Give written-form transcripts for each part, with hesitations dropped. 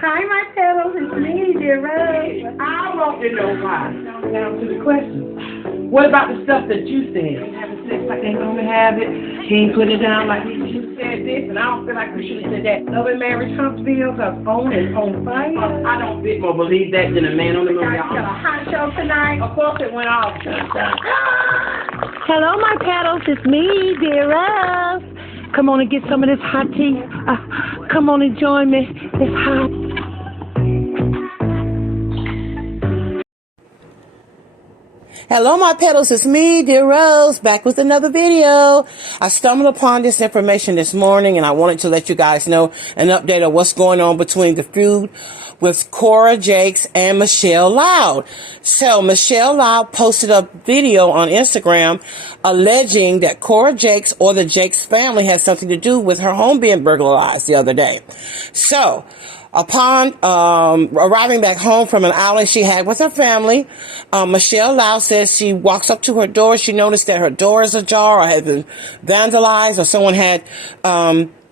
Hi, my petals. It's me, dear Rose. I want to know why. Down to the question. What about the stuff that you said? Having sex like they normally have it. He ain't put it down like you said this, and I don't feel like we should have said that. Love and Marriage Huntsville got on and on fire. I don't bit more believe that than a man on the moon. Got a hot show tonight. Of course it went off. Hello, my petals. It's me, dear Rose. Come on and get some of this hot tea. Come on and join me. It's hot. Hello, my petals. It's me, dear Rose, back with another video. I stumbled upon this information this morning, and I wanted to let you guys know an update of what's going on between the feud with Cora Jakes and Michelle Loud. So Michelle Loud posted a video on Instagram alleging that Cora Jakes or the Jakes family has something to do with her home being burglarized the other day. So upon arriving back home from an outing she had with her family, Michelle Loud says she walks up to her door. She noticed that her door is ajar or had been vandalized or someone had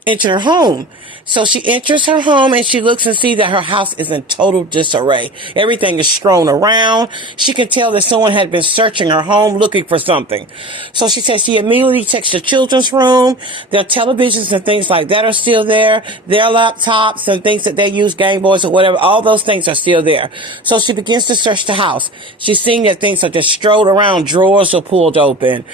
entered her home. So she enters her home and she looks and sees that her house is in total disarray. Everything is strewn around. She can tell that someone had been searching her home looking for something. So she says she immediately checks the children's room. Their televisions and things like that are still there. Their laptops and things that they use, Game Boys or whatever, all those things are still there. So she begins to search the house. She's seeing that things are just strode around. Drawers are pulled open.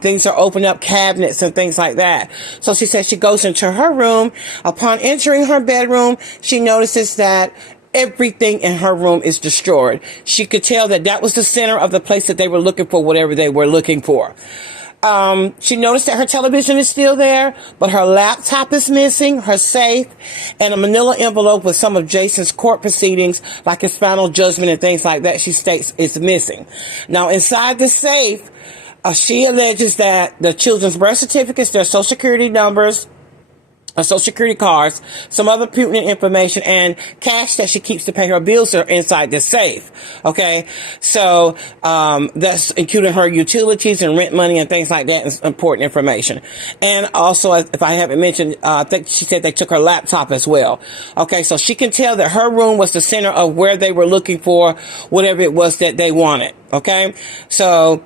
Things are opened up, cabinets and things like that. So she says she goes into her room. Upon entering her bedroom, she notices that everything in her room is destroyed. She could tell that that was the center of the place that they were looking for, whatever they were looking for. She noticed that her television is still there, but her laptop is missing, her safe, and a manila envelope with some of Jason's court proceedings, like his final judgment and things like that, she states is missing. Now, inside the safe, she alleges that the children's birth certificates, their social security numbers, social security cards, some other pertinent information, and cash that she keeps to pay her bills are inside the safe. Okay. So, that's including her utilities and rent money and things like that is important information. And also, if I haven't mentioned, I think she said they took her laptop as well. Okay. So she can tell that her room was the center of where they were looking for whatever it was that they wanted. Okay. So,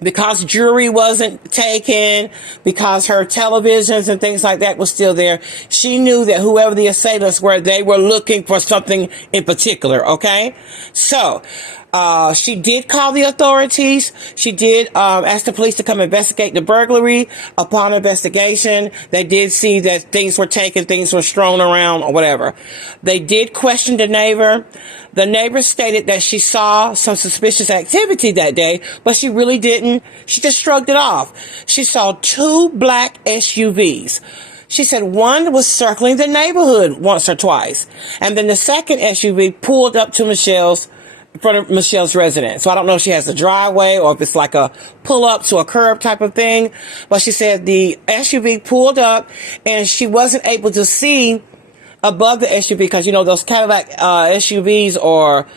because jewelry wasn't taken, because her televisions and things like that was still there, she knew that whoever the assailants were, they were looking for something in particular, okay? So, she did call the authorities. She did ask the police to come investigate the burglary. Upon investigation, they did see that things were taken, things were strewn around or whatever. They did question the neighbor. The neighbor stated that she saw some suspicious activity that day, but she really didn't. She just shrugged it off. She saw 2 black SUVs. She said one was circling the neighborhood once or twice, and then the second SUV pulled up to in front of Michelle's residence. So I don't know if she has a driveway or if it's like a pull up to a curb type of thing. But she said the SUV pulled up and she wasn't able to see above the SUV because, you know, those Cadillac SUVs or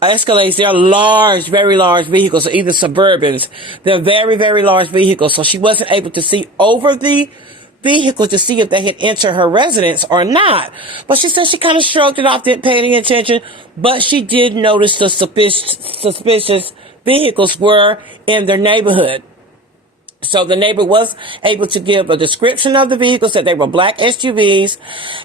Escalades, they're large, very large vehicles, either Suburbans. They're very, very large vehicles. So she wasn't able to see over the vehicle to see if they had entered her residence or not. But she said she kind of shrugged it off, didn't pay any attention, but she did notice the suspicious vehicles were in their neighborhood. So the neighbor was able to give a description of the vehicles, that they were black SUVs,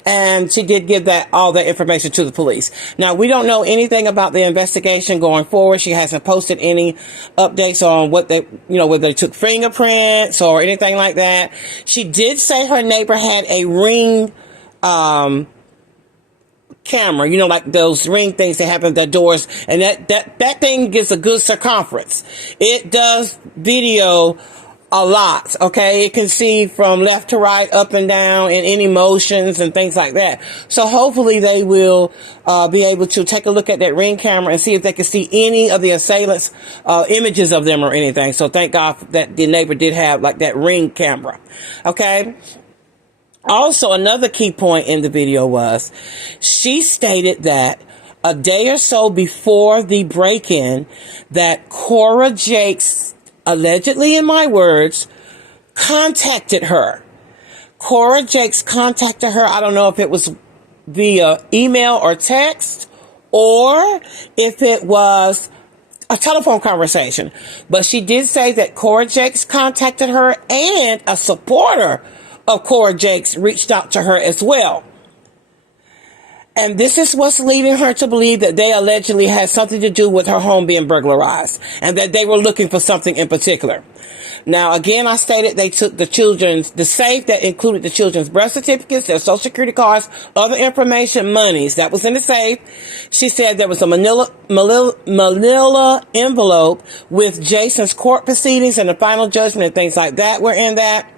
and she did give all that information to the police. Now, we don't know anything about the investigation going forward. She hasn't posted any updates on what they, whether they took fingerprints or anything like that. She did say her neighbor had a Ring, camera, like those Ring things that have in the doors, and that thing gives a good circumference. It does video a lot, okay? It can see from left to right, up and down, and any motions and things like that. So hopefully they will be able to take a look at that Ring camera and see if they can see any of the assailants' images of them or anything. So thank God that the neighbor did have like that Ring camera, okay? Also, another key point in the video was she stated that a day or so before the break-in that Cora Jakes, allegedly in my words, contacted her. Cora Jakes contacted her. I don't know if it was via email or text, or if it was a telephone conversation. But she did say that Cora Jakes contacted her, and a supporter of Cora Jakes reached out to her as well. And this is what's leading her to believe that they allegedly had something to do with her home being burglarized, and that they were looking for something in particular. Now, again, I stated they took the safe that included the children's birth certificates, their social security cards, other information, monies. That was in the safe. She said there was a manila envelope with Jason's court proceedings and the final judgment and things like that were in that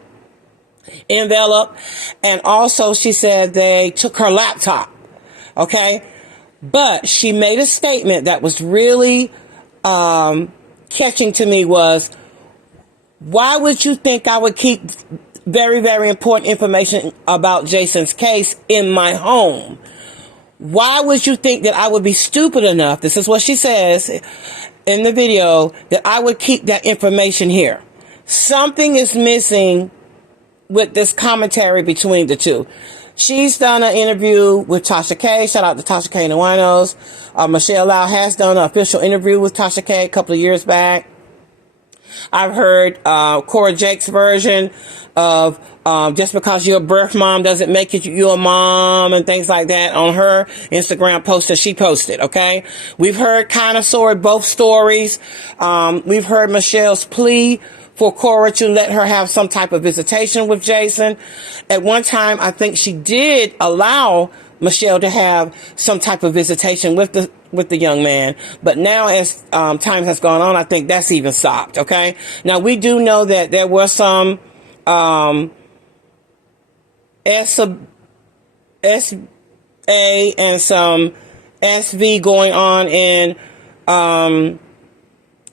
envelope. And also, she said they took her laptop. Okay? But she made a statement that was really catching to me was, why would you think I would keep very, very important information about Jason's case in my home? Why would you think that I would be stupid enough, this is what she says in the video, that I would keep that information here? Something is missing with this commentary between the two. She's done an interview with Tasha K. Shout out to Tasha K and the Winos. Michelle Loud has done an official interview with Tasha K a couple of years back. I've heard Cora Jakes' version of just because you're a birth mom doesn't make you a mom and things like that on her Instagram post that she posted, okay? We've heard kind of sort of both stories. We've heard Michelle's plea for Cora to let her have some type of visitation with Jason. At one time, I think she did allow Michelle to have some type of visitation with the young man. But now, as time has gone on, I think that's even stopped, okay? Now, we do know that there was some SA and some SV going on in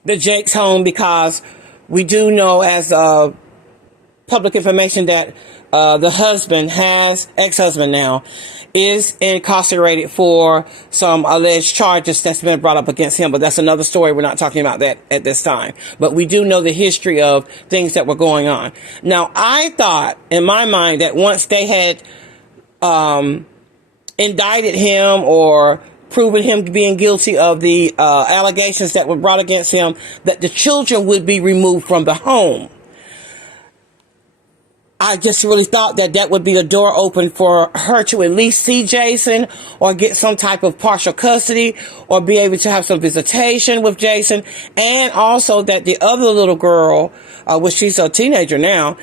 the Jakes home, because we do know as public information that the husband ex-husband now, is incarcerated for some alleged charges that's been brought up against him. But that's another story. We're not talking about that at this time. But we do know the history of things that were going on. Now, I thought in my mind that once they had indicted him or proven him being guilty of the allegations that were brought against him, that the children would be removed from the home. I just really thought that that would be the door open for her to at least see Jason or get some type of partial custody or be able to have some visitation with Jason. And also that the other little girl, which she's a teenager now,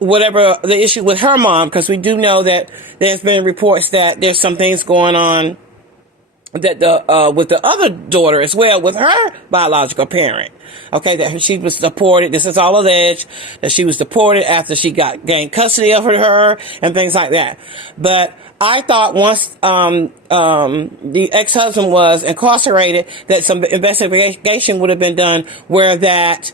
whatever the issue with her mom, because we do know that there's been reports that there's some things going on that with the other daughter as well, with her biological parent. Okay, that she was deported. This is all alleged, that she was deported after she gained custody of her and things like that. But I thought once the ex-husband was incarcerated, that some investigation would have been done where that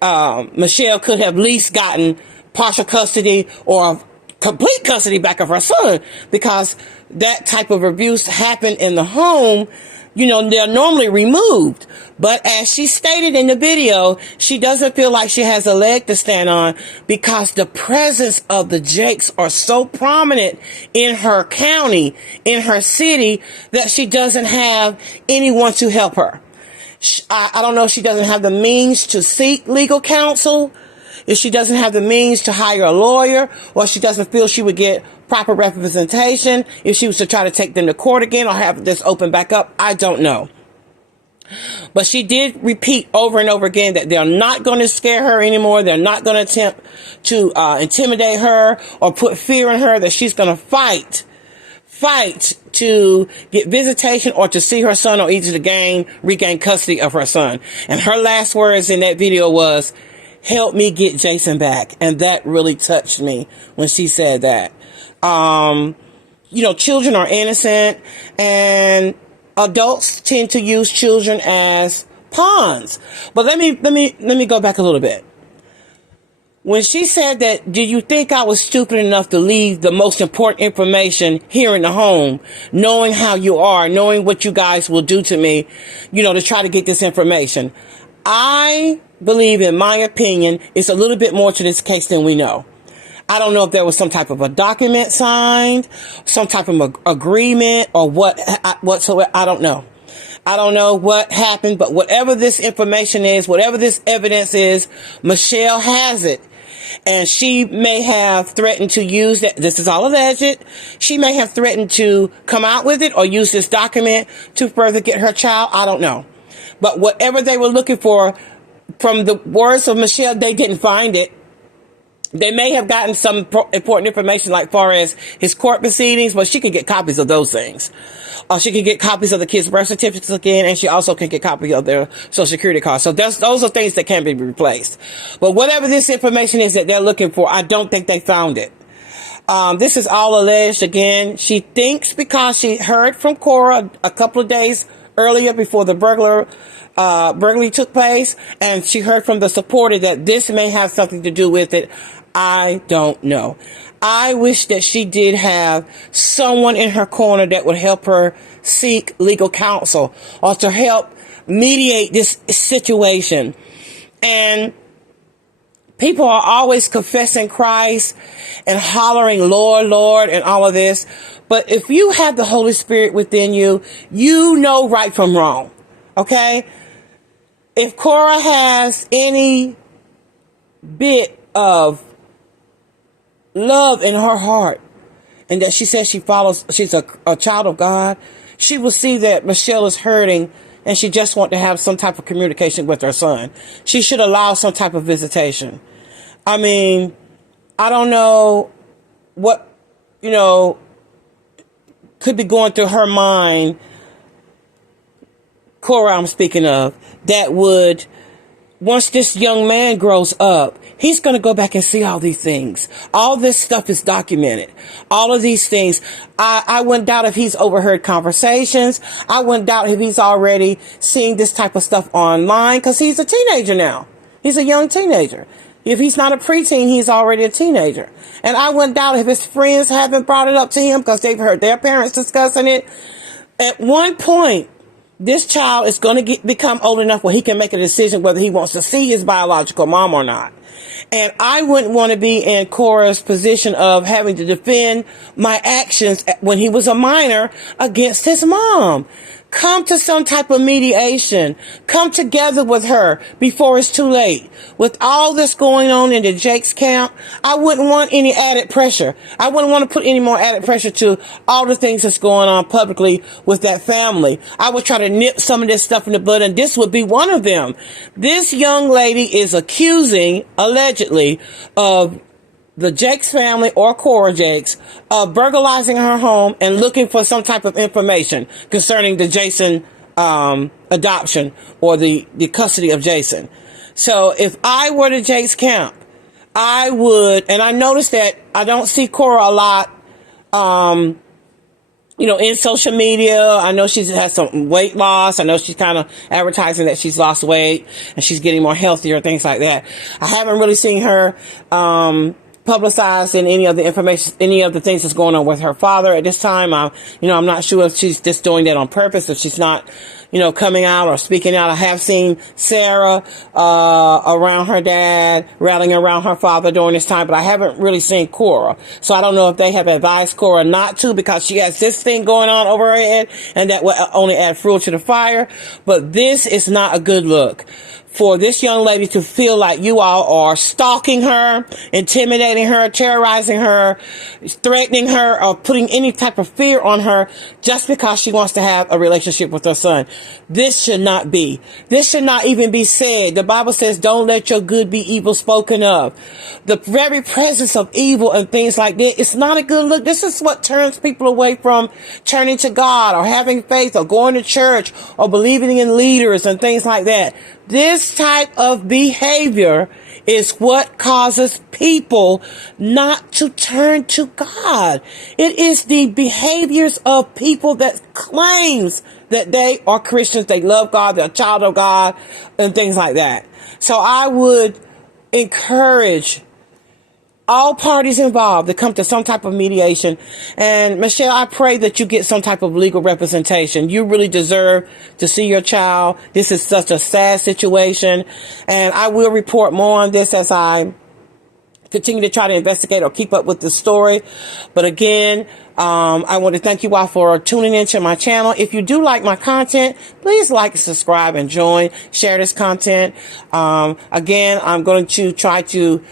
Michelle could have at least gotten partial custody or complete custody back of her son, because that type of abuse happened in the home. You know, they're normally removed. But as she stated in the video, she doesn't feel like she has a leg to stand on because the presence of the Jakes are so prominent in her county, in her city, that she doesn't have anyone to help her. I don't know if she doesn't have the means to seek legal counsel, if she doesn't have the means to hire a lawyer, or she doesn't feel she would get proper representation if she was to try to take them to court again or have this open back up. I don't know. But she did repeat over and over again that they're not going to scare her anymore. They're not going to attempt to intimidate her or put fear in her, that she's going to fight to get visitation or to see her son, or either to regain custody of her son. And her last words in that video was, "Help me get Jason back." And that really touched me when she said that. You know, children are innocent, and adults tend to use children as pawns. But let me go back a little bit. When she said that, "Do you think I was stupid enough to leave the most important information here in the home, knowing how you are, knowing what you guys will do to me, you know, to try to get this information?" I believe, in my opinion, it's a little bit more to this case than we know. I don't know if there was some type of a document signed, some type of agreement or whatsoever. I don't know. I don't know what happened, but whatever this information is, whatever this evidence is, Michelle has it. And she may have threatened to use that. This is all alleged. She may have threatened to come out with it or use this document to further get her child. I don't know. But whatever they were looking for, from the words of Michelle, they didn't find it. They may have gotten some important information like far as his court proceedings, but she can get copies of those things. She can get copies of the kids' birth certificates again, and she also can get copies of their social security cards. So those are things that can be replaced. But whatever this information is that they're looking for, I don't think they found it. This is all alleged again. She thinks because she heard from Cora a couple of days earlier before the burglary took place, and she heard from the supporter that this may have something to do with it. I don't know. I wish that she did have someone in her corner that would help her seek legal counsel or to help mediate this situation. And people are always confessing Christ and hollering, Lord, Lord, and all of this. But if you have the Holy Spirit within you, you know right from wrong. Okay? If Cora has any bit of love in her heart and that she says she's a child of God, she will see that Michelle is hurting and she just wants to have some type of communication with her son. She should allow some type of visitation. I mean, I don't know what, could be going through her mind, Cora I'm speaking of, that would, once this young man grows up, he's going to go back and see all these things. All this stuff is documented. All of these things. I wouldn't doubt if he's overheard conversations. I wouldn't doubt if he's already seeing this type of stuff online because he's a teenager now. He's a young teenager. If he's not a preteen, he's already a teenager. And I wouldn't doubt if his friends haven't brought it up to him because they've heard their parents discussing it. At one point, this child is going to become old enough where he can make a decision whether he wants to see his biological mom or not. And I wouldn't want to be in Cora's position of having to defend my actions when he was a minor against his mom. Come to some type of mediation. Come together with her before it's too late. With all this going on in the Jakes camp, I wouldn't want any added pressure. I wouldn't want to put any more added pressure to all the things that's going on publicly with that family. I would try to nip some of this stuff in the bud, and this would be one of them. This young lady is accusing, allegedly, of the Jakes family or Cora Jakes of burglarizing her home and looking for some type of information concerning the Jason adoption or the custody of Jason. So if I were the Jakes camp, I would, and I noticed that I don't see Cora a lot, in social media. I know she's had some weight loss. I know she's kind of advertising that she's lost weight and she's getting more healthier, things like that. I haven't really seen her publicized in any of the information, any of the things that's going on with her father at this time. I'm not sure if she's just doing that on purpose, if she's not, coming out or speaking out. I have seen Sarah, around her dad, rallying around her father during this time, but I haven't really seen Cora. So I don't know if they have advised Cora not to because she has this thing going on over her head and that will only add fuel to the fire. But this is not a good look for this young lady to feel like you all are stalking her, intimidating her, terrorizing her, threatening her, or putting any type of fear on her just because she wants to have a relationship with her son. This should not be. This should not even be said. The Bible says, don't let your good be evil spoken of. The very presence of evil and things like that, it's not a good look. This is what turns people away from turning to God or having faith or going to church or believing in leaders and things like that. This type of behavior is what causes people not to turn to God. It is the behaviors of people that claims that they are Christians, they love God, they're a child of God, and things like that. So I would encourage all parties involved to come to some type of mediation. And Michelle, I pray that you get some type of legal representation. You really deserve to see your child. This is such a sad situation. And I will report more on this as I continue to try to investigate or keep up with the story. But again, I want to thank you all for tuning into my channel. If you do like my content, please like, subscribe, and join. Share this content. Again, I'm going to try to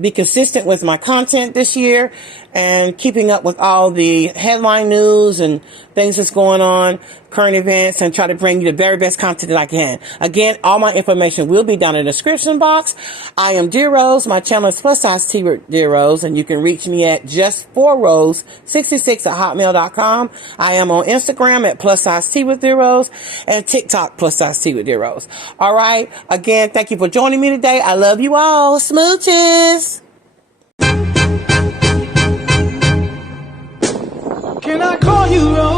be consistent with my content this year and keeping up with all the headline news and things that's going on, current events, and try to bring you the very best content that I can. Again, all my information will be down in the description box. I am Dear Rose. My channel is plus size T with Dear Rose, and you can reach me at just4rose66@hotmail.com. I am on Instagram at plus size T with Dear Rose and TikTok plus size T with Dear Rose. All right. Again, thank you for joining me today. I love you all. Smooches. Can I call you Rose?